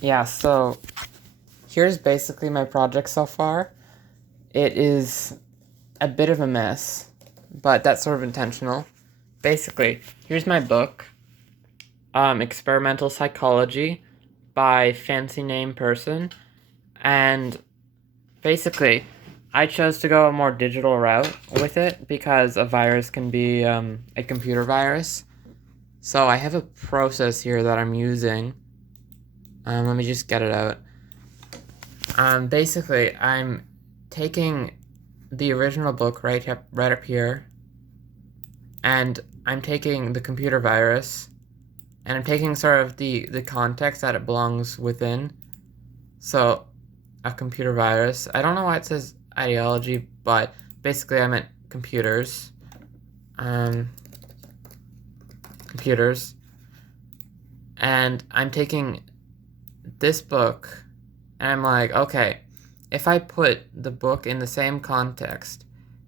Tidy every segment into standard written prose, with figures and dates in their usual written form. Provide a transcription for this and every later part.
Yeah, so here's basically my project so far. It is a bit of a mess, but that's sort of intentional. Basically, here's my book, Experimental Psychology by Fancy Name Person, and basically, I chose to go a more digital route with it because a virus can be a computer virus. So I have a process here that I'm using. Let me just get it out. Basically, I'm taking the original book right up here, and I'm taking the computer virus, and I'm taking sort of the context that it belongs within. So, a computer virus. I don't know why it says ideology, but basically I meant computers. Um, computers. And I'm taking this book, and I'm like, okay, if I put the book in the same context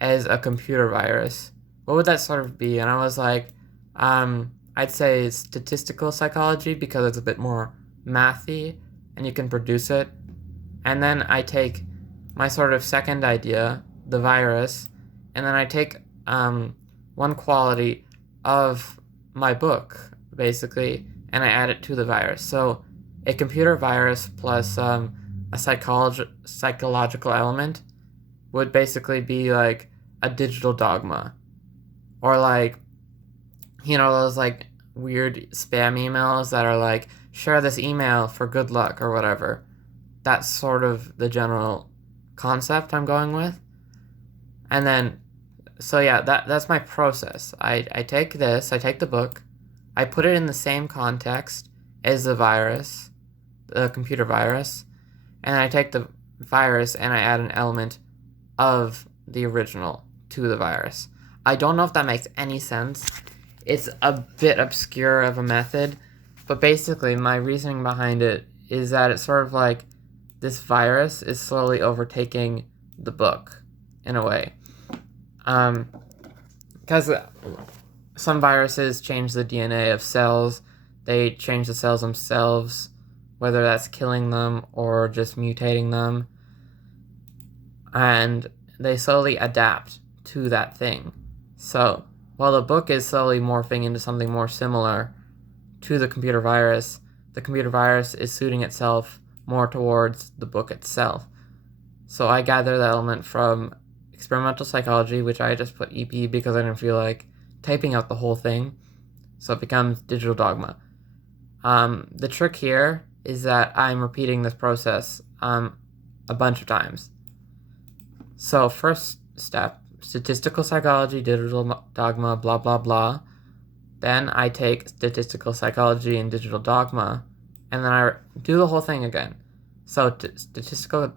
as a computer virus, what would that sort of be? And I was like, I'd say statistical psychology because it's a bit more mathy and you can produce it. And then I take my sort of second idea, the virus, and then I take one quality of my book, basically, and I add it to the virus. So a computer virus plus a psychological element would basically be like a digital dogma. Or like, those like weird spam emails that are like, share this email for good luck or whatever. That's sort of the general concept I'm going with. And then, so yeah, that's my process. I take this, I take the book, I put it in the same context as the virus, the computer virus, and I take the virus and I add an element of the original to the virus. I don't know if that makes any sense. It's a bit obscure of a method, but basically my reasoning behind it is that it's sort of like this virus is slowly overtaking the book in a way. Because some viruses change the DNA of cells, they change the cells themselves, whether that's killing them or just mutating them, and they slowly adapt to that thing. So, while the book is slowly morphing into something more similar to the computer virus is suiting itself more towards the book itself. So I gather the element from experimental psychology, which I just put EP because I didn't feel like typing out the whole thing. So it becomes digital dogma. The trick here is that I'm repeating this process a bunch of times. So first step, statistical psychology, digital dogma, blah, blah, blah. Then I take statistical psychology and digital dogma, and then I do the whole thing again. So statistical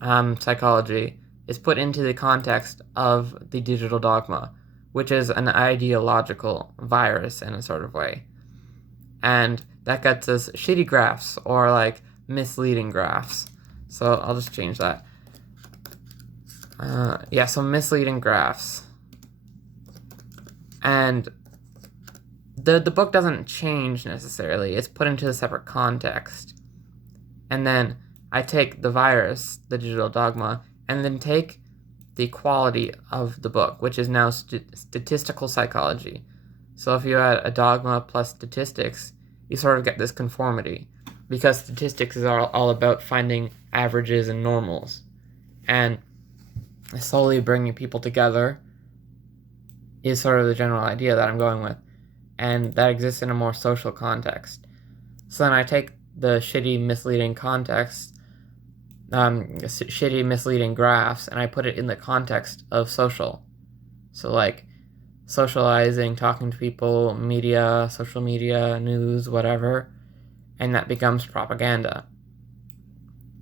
psychology is put into the context of the digital dogma, which is an ideological virus in a sort of way. And that gets us shitty graphs or like misleading graphs. So I'll just change that. So misleading graphs. And the book doesn't change necessarily. It's put into a separate context. And then I take the virus, the digital dogma, and then take the quality of the book, which is now statistical psychology. So if you add a dogma plus statistics, you sort of get this conformity, because statistics is all about finding averages and normals. And slowly bringing people together is sort of the general idea that I'm going with. And that exists in a more social context. So then I take the shitty, misleading context, shitty, misleading graphs, and I put it in the context of social. So like socializing, talking to people, media, social media, news, whatever, and that becomes propaganda.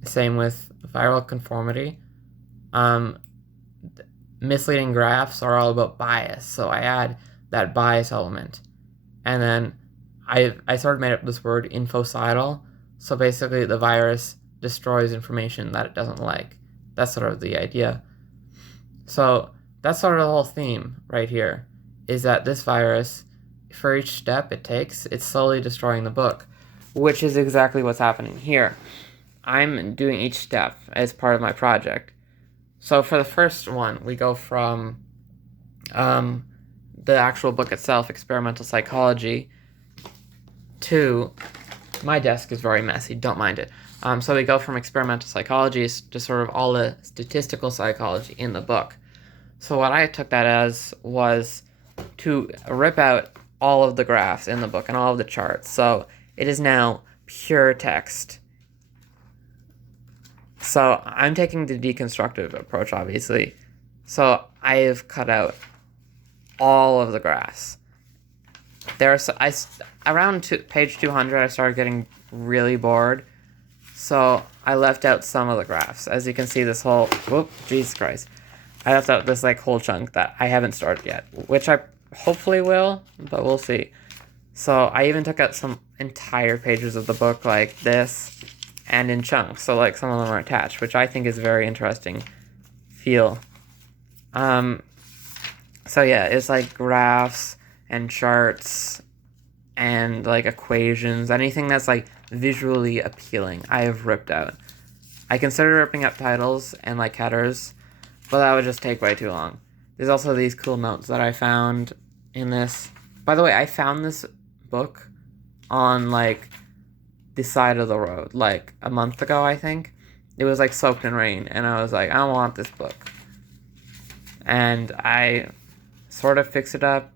Same with viral conformity. Misleading graphs are all about bias, so I add that bias element. And then I sort of made up this word infocidal. So basically the virus destroys information that it doesn't like. That's sort of the idea. So that's sort of the whole theme right here, is that this virus, for each step it takes, it's slowly destroying the book. which is exactly what's happening here. I'm doing each step as part of my project. So for the first one, we go from the actual book itself, Experimental Psychology, to my desk is very messy, don't mind it. So we go from experimental psychology to sort of all the statistical psychology in the book. So what I took that as was to rip out all of the graphs in the book and all of the charts. So it is now pure text. So I'm taking the deconstructive approach, obviously. So I have cut out all of the graphs. Around page 200, I started getting really bored. So I left out some of the graphs. As you can see, this whole, whoop, Jesus Christ. I left out this like whole chunk that I haven't started yet, which I hopefully will, but we'll see. So I even took out some entire pages of the book like this and in chunks. So like some of them are attached, which I think is a very interesting feel. So yeah, it's like graphs and charts and like equations, anything that's like visually appealing, I have ripped out. I considered ripping up titles and like headers, but that would just take way too long. There's also these cool notes that I found in this. By the way, I found this book on like the side of the road like a month ago, I think. It was like soaked in rain, and I was like, I don't want this book. And I sort of fixed it up.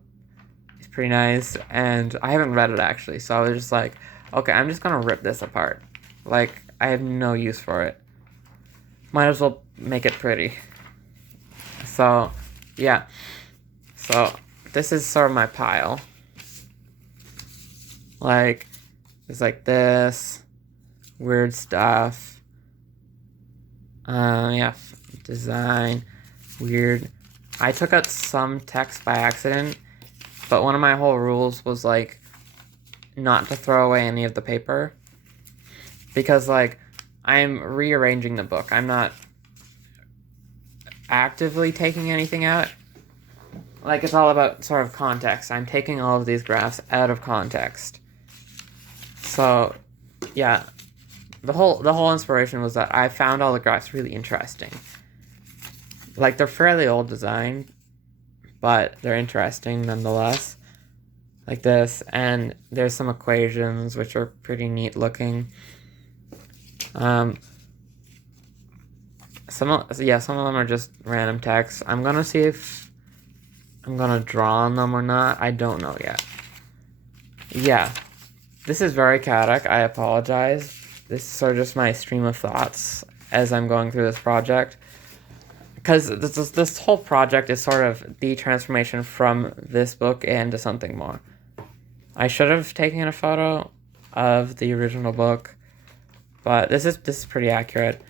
It's pretty nice, and I haven't read it actually, so I was just like, okay, I'm just gonna rip this apart. Like, I have no use for it. Might as well make it pretty. So, yeah. So, this is sort of my pile. Like, it's like this. Weird stuff. Yeah. Design. Weird. I took out some text by accident, but one of my whole rules was, like, not to throw away any of the paper. Because, like, I'm rearranging the book. I'm not actively taking anything out. Like, it's all about sort of context. I'm taking all of these graphs out of context. So, yeah. The whole inspiration was that I found all the graphs really interesting. Like, they're fairly old design, but they're interesting nonetheless. Like this, and there's some equations which are pretty neat looking. Some of them are just random text. I'm gonna see if I'm gonna draw on them or not. I don't know yet. Yeah, this is very chaotic. I apologize. This is sort of just my stream of thoughts as I'm going through this project. Because this whole project is sort of the transformation from this book into something more. I should have taken a photo of the original book, but this is pretty accurate.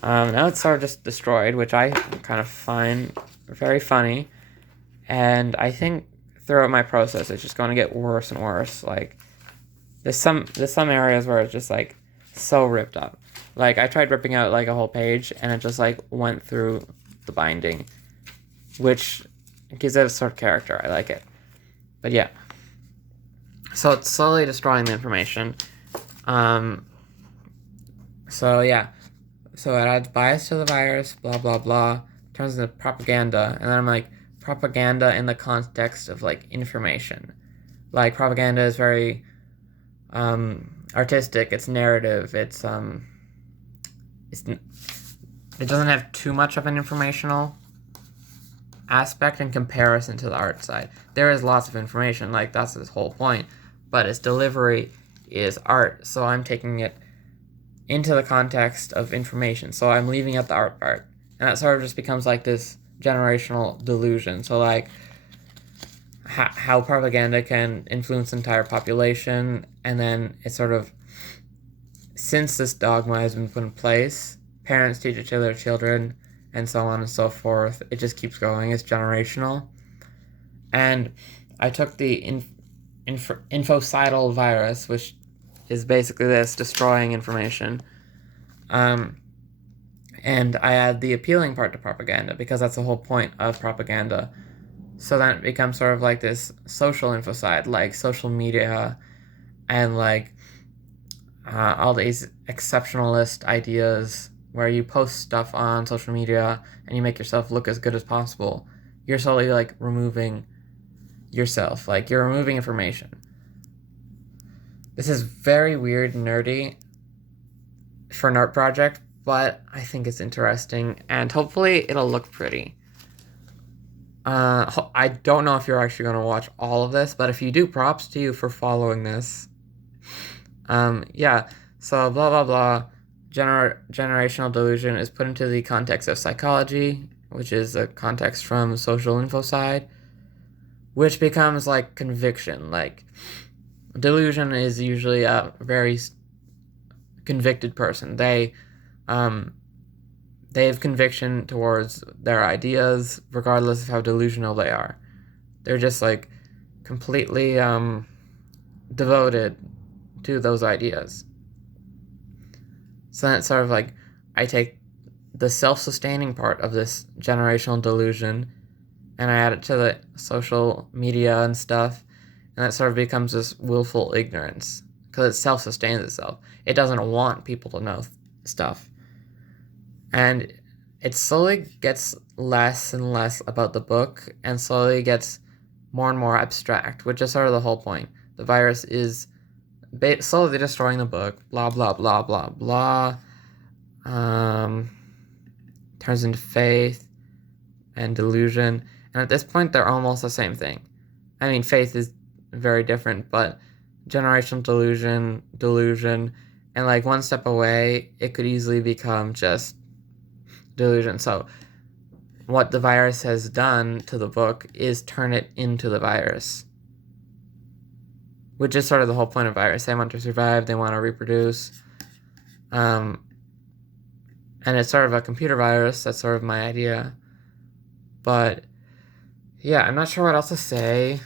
Now it's sort of just destroyed, which I kind of find very funny, and I think throughout my process it's just going to get worse and worse. Like there's some areas where it's just like so ripped up. Like I tried ripping out like a whole page, and it just like went through the binding, which gives it a sort of character. I like it, but yeah. So it's slowly destroying the information. So yeah. So it adds bias to the virus, blah, blah, blah. Turns into propaganda. And then I'm like, propaganda in the context of, like, information. Like, propaganda is very artistic. It's narrative. It doesn't have too much of an informational aspect in comparison to the art side. There is lots of information. Like, that's its whole point. But its delivery is art. So I'm taking it into the context of information. So I'm leaving out the art part. And that sort of just becomes like this generational delusion. So like how propaganda can influence the entire population, and then it's sort of, since this dogma has been put in place, parents teach it to their children, and so on and so forth. It just keeps going. It's generational. And I took the infocidal virus, which is basically this, destroying information. And I add the appealing part to propaganda, because that's the whole point of propaganda. So then it becomes sort of like this social infocide, like social media and like all these exceptionalist ideas where you post stuff on social media and you make yourself look as good as possible, you're slowly like removing yourself, like you're removing information. This is very weird and nerdy for an art project, but I think it's interesting and hopefully it'll look pretty. I don't know if you're actually going to watch all of this, but if you do, props to you for following this. Yeah, so blah blah blah. Generational delusion is put into the context of psychology, which is a context from social info side, which becomes like conviction. Like, delusion is usually a very convicted person. They have conviction towards their ideas, regardless of how delusional they are. They're just like completely devoted to those ideas. So then it's sort of like I take the self-sustaining part of this generational delusion and I add it to the social media and stuff, and that sort of becomes this willful ignorance because it self-sustains itself. It doesn't want people to know stuff. And it slowly gets less and less about the book and slowly gets more and more abstract, which is sort of the whole point. The virus is slowly destroying the book, blah, blah, blah, blah, blah. Turns into faith and delusion. And at this point, they're almost the same thing. I mean, faith is very different, but generational delusion, and like one step away, it could easily become just delusion. So what the virus has done to the book is turn it into the virus, which is sort of the whole point of virus. They want to survive, they want to reproduce, and it's sort of a computer virus. That's sort of my idea. But yeah, I'm not sure what else to say.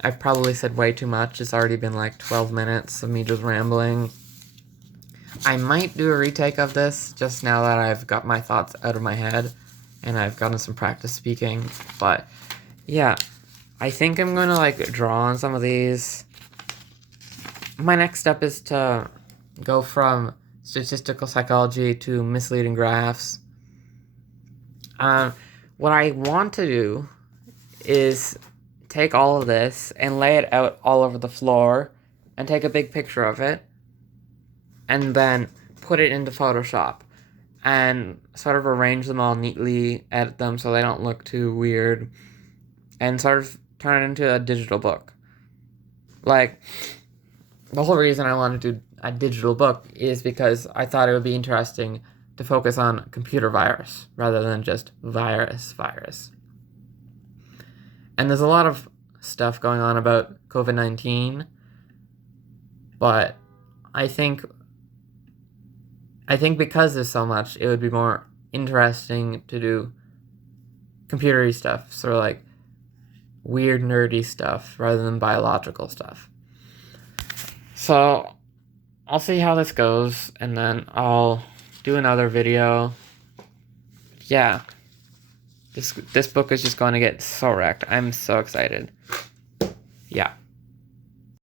I've probably said way too much. It's already been like 12 minutes of me just rambling. I might do a retake of this just now that I've got my thoughts out of my head and I've gotten some practice speaking. But yeah, I think I'm going to like draw on some of these. My next step is to go from statistical psychology to misleading graphs. What I want to do is take all of this and lay it out all over the floor and take a big picture of it and then put it into Photoshop and sort of arrange them all neatly, edit them so they don't look too weird, and sort of turn it into a digital book. Like, the whole reason I wanted to do a digital book is because I thought it would be interesting to focus on computer virus rather than just virus. And there's a lot of stuff going on about COVID-19, but I think because there's so much, it would be more interesting to do computery stuff, sort of like weird, nerdy stuff, rather than biological stuff. So I'll see how this goes, and then I'll do another video. Yeah, this book is just going to get so wrecked. I'm so excited. Yeah.